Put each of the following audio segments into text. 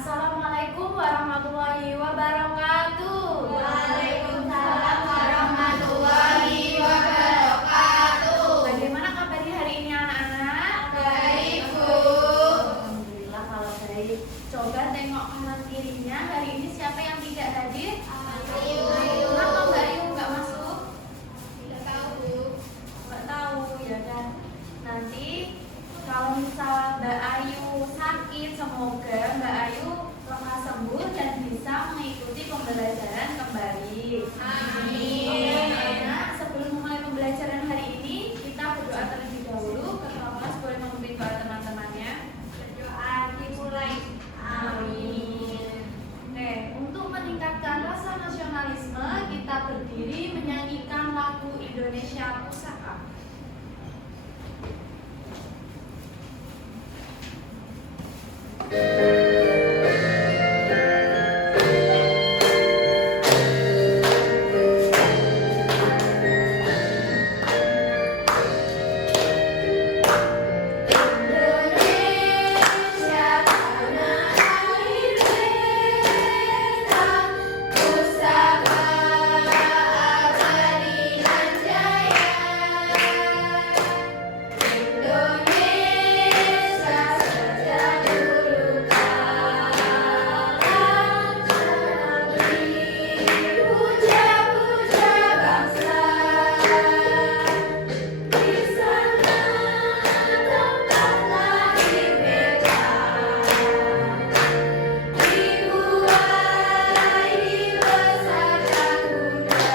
Assalamualaikum warahmatullahi wabarakatuh. Waalaikumsalam warahmatullahi wabarakatuh. Bagaimana kabarnya hari ini anak-anak? Baik, Bu. Alhamdulillah kalau baik. Coba tengok kanan kirinya, hari ini siapa yang tidak hadir? Ayu. Kenapa Mbak Ayu nggak masuk? Tidak tahu, Bu. Nggak tahu ya kan. Nanti kalau misal Mbak Ayu sakit, semoga Mbak Ayu lekas sembuh dan bisa mengikuti pembelajaran kembali. Amin. Oke, anak-anak, sebelum memulai pembelajaran hari ini, kita berdoa terlebih dahulu. Ketua kelas boleh memimpin doa teman-temannya. Berdoa dimulai. Amin. Oke, untuk meningkatkan rasa nasionalisme, kita berdiri menyanyikan lagu Indonesia Pusaka. Indonesia tanah air beta, pusaka abadi dan jaya. Indonesia sejak dulu kala dipuja-puja bangsa. Di sana tempat lahir beta, dibuai dibesarkan Bunda,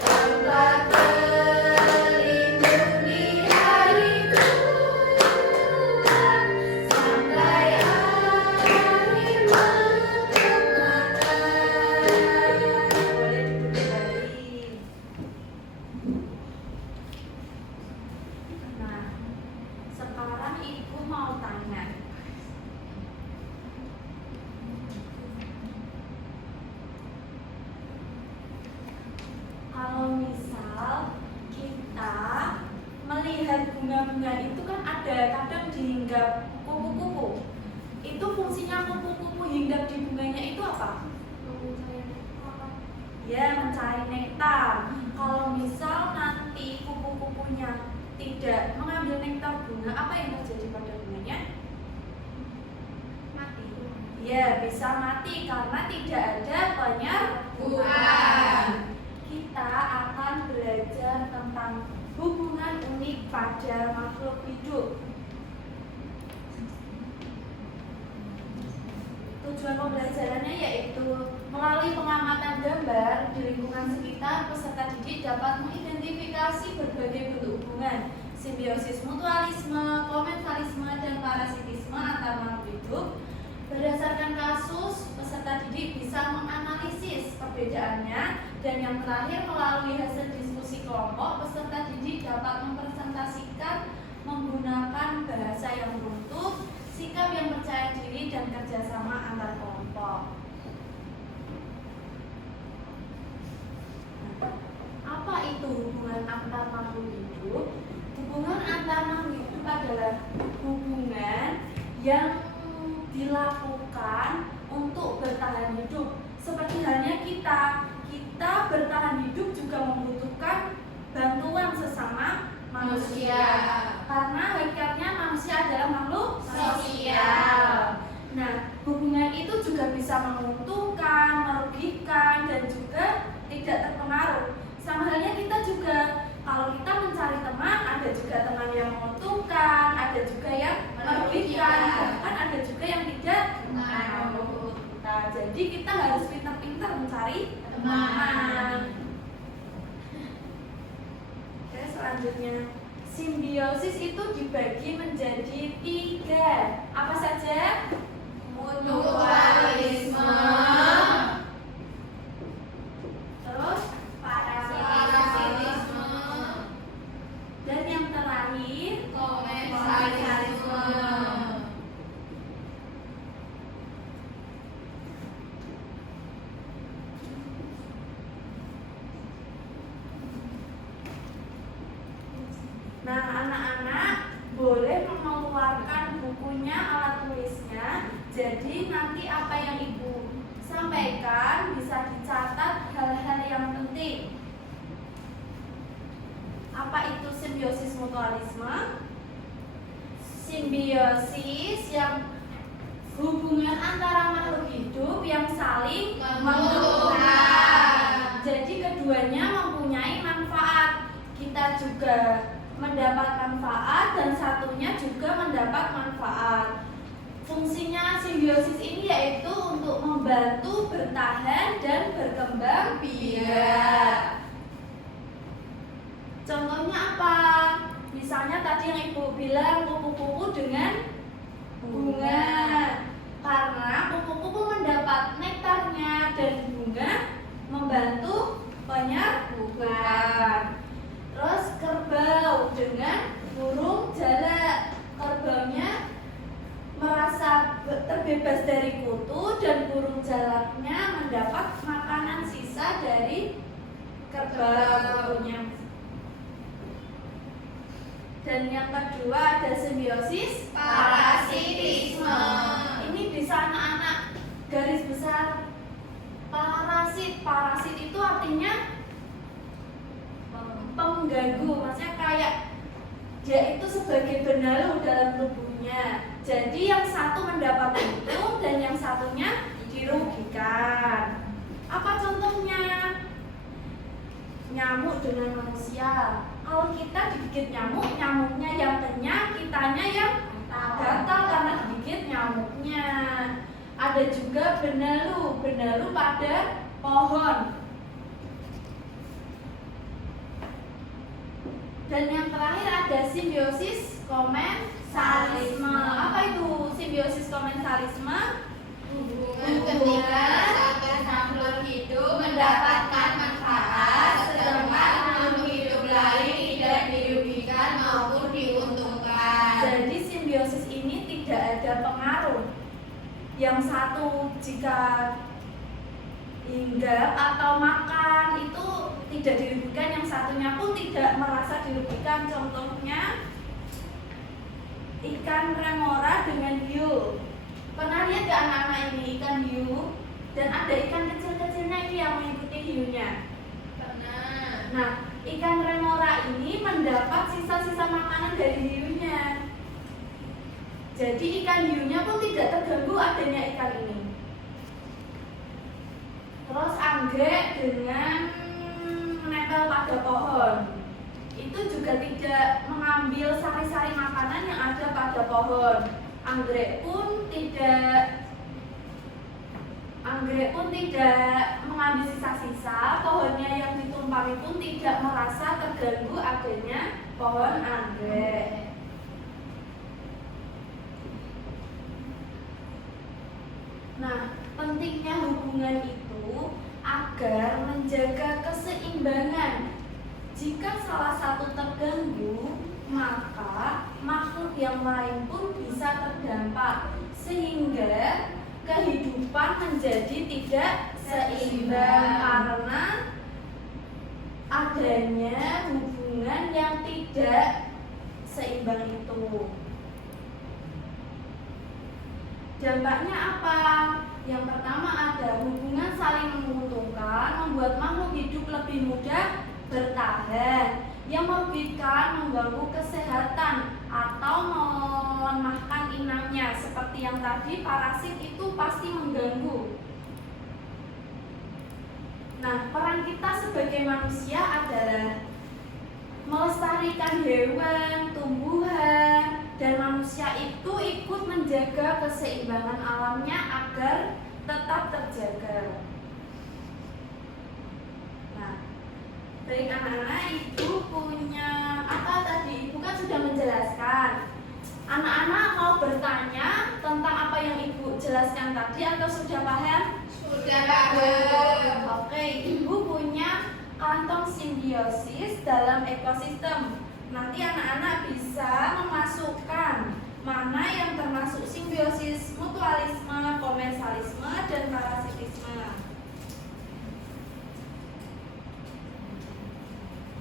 tempat berlindung di hari tua, sampai akhir menutup mata. Boleh duduk kembali. Nah, sekarang Ibu mau tanya. Kalau misal kita melihat bunga-bunga itu kan ada kadang dihinggap kupu-kupu. Itu fungsinya kupu-kupu hinggap di bunganya itu apa? Ya, mencari nektar. Kalau misal nanti kupu-kupunya tidak mengambil nektar bunga, apa yang terjadi pada bunganya? Mati. Ya, bisa mati karena tidak ada Buah. Kita akan belajar tentang hubungan unik pada makhluk hidup. Tujuan pembelajarannya yaitu melalui pengamatan gambar di lingkungan sekitar, peserta didik dapat mengidentifikasi berbagai bentuk hubungan simbiosis mutualisme, komensalisme, dan parasitisme antar makhluk hidup. Berdasarkan kasus, peserta didik bisa menganalisis perbedaannya, dan yang terakhir melalui hasil diskusi kelompok, peserta didik dapat mempresentasikan menggunakan bahasa yang runtuh, sikap yang percaya diri, dan kerjasama antar kelompok. Apa itu hubungan antar makhluk hidup? Hubungan antar makhluk hidup adalah hubungan yang dilakukan untuk bertahan hidup. Seperti halnya kita bertahan hidup juga membutuhkan bantuan sesama manusia. Karena hakikatnya manusia adalah makhluk Sosial. Nah, hubungan itu juga bisa menguntungkan, merugikan, dan juga tidak terpengaruh. Sama halnya kita juga, kalau kita mencari teman, ada juga teman yang menguntungkan, ada juga yang merugikan, bahkan ada juga yang tidak menguntungkan. Jadi kita harus pintar-pintar mencari teman. Oke, selanjutnya simbiosis itu dibagi menjadi 3. Apa saja? Mutualisme, Terus parasitisme, dan yang terakhir komensalisme. Nah, anak-anak boleh mengeluarkan bukunya, alat tulisnya, Jadi nanti apa yang Ibu sampaikan bisa dicatat hal-hal yang penting. Apa itu simbiosis mutualisme? Simbiosis yang hubungan antara makhluk hidup yang saling menguntungkan. Jadi keduanya mempunyai manfaat. Kita juga mendapat manfaat dan satunya juga mendapat manfaat. Fungsinya simbiosis ini yaitu untuk membantu bertahan dan berkembang biak. Contohnya apa? Misalnya tadi yang Ibu bilang kupu-kupu dengan bunga. Karena kupu-kupu mendapat nektarnya dan bunga membantu penyerbukan. Terus kerbau dengan burung jalak. Kerbaunya merasa terbebas dari kutu dan burung jalaknya mendapat makanan sisa dari kerbau kutunya. Dan yang kedua ada simbiosis Parasitisme. Ini bisa anak-anak garis besar. Parasit. Parasit itu artinya pengganggu. Maksudnya kayak dia itu sebagai benalu dalam tubuhnya. Jadi yang satu mendapat untung dan yang satunya dirugikan. Apa contohnya? Nyamuk dengan manusia. Kalau kita digigit nyamuk, nyamuknya yang kenyang, kitanya yang gatal karena digigit nyamuknya. Ada juga benalu, benalu pada pohon. Dan yang terakhir ada simbiosis komensalisme. Apa itu simbiosis komensalisme? Hubungan ketika satu makhluk hidup mendapatkan manfaat, sedangkan makhluk hidup lain tidak dirugikan maupun diuntungkan. Jadi simbiosis ini tidak ada pengaruh. Yang satu jika hinggap atau makan itu tidak dirugikan, yang satunya pun tidak merasa dirugikan. Contohnya ikan remora dengan hiu. Pernah lihat gak anak-anak ini ikan hiu? Dan ada ikan kecil-kecilnya ini yang mengikuti hiunya. Pernah. Nah, ikan remora ini mendapat sisa-sisa makanan dari hiunya. Jadi ikan hiunya pun tidak terganggu adanya ikan ini. Terus anggrek dengan menempel pada pohon, itu juga tidak mengambil sari-sari makanan yang ada pada pohon. Anggrek pun tidak mengambil sisa-sisa. Pohonnya yang ditumpangi pun tidak merasa terganggu adanya pohon anggrek. Nah, pentingnya hubungan itu agar menjaga keseimbangan. Jika salah satu terganggu, maka makhluk yang lain pun bisa terdampak, sehingga kehidupan menjadi tidak seimbang karena adanya hubungan yang tidak seimbang itu. Dampaknya apa? Yang pertama ada hubungan saling menguntungkan, membuat makhluk hidup lebih mudah bertahan. Yang merugikan, mengganggu kesehatan atau melemahkan inangnya. Seperti yang tadi, parasit itu pasti mengganggu. Nah, peran kita sebagai manusia adalah melestarikan hewan, tumbuhan, dan manusia itu ikut menjaga keseimbangan alamnya agar tetap terjaga. Nah, baik anak-anak, Ibu punya apa tadi? Ibu kan sudah menjelaskan. Anak-anak mau bertanya tentang apa yang Ibu jelaskan tadi atau sudah paham? Sudah paham. Oke, Ibu punya kantong simbiosis dalam ekosistem. Nanti anak-anak bisa memasukkan mana yang termasuk simbiosis mutualisme, komensalisme, dan parasitisme.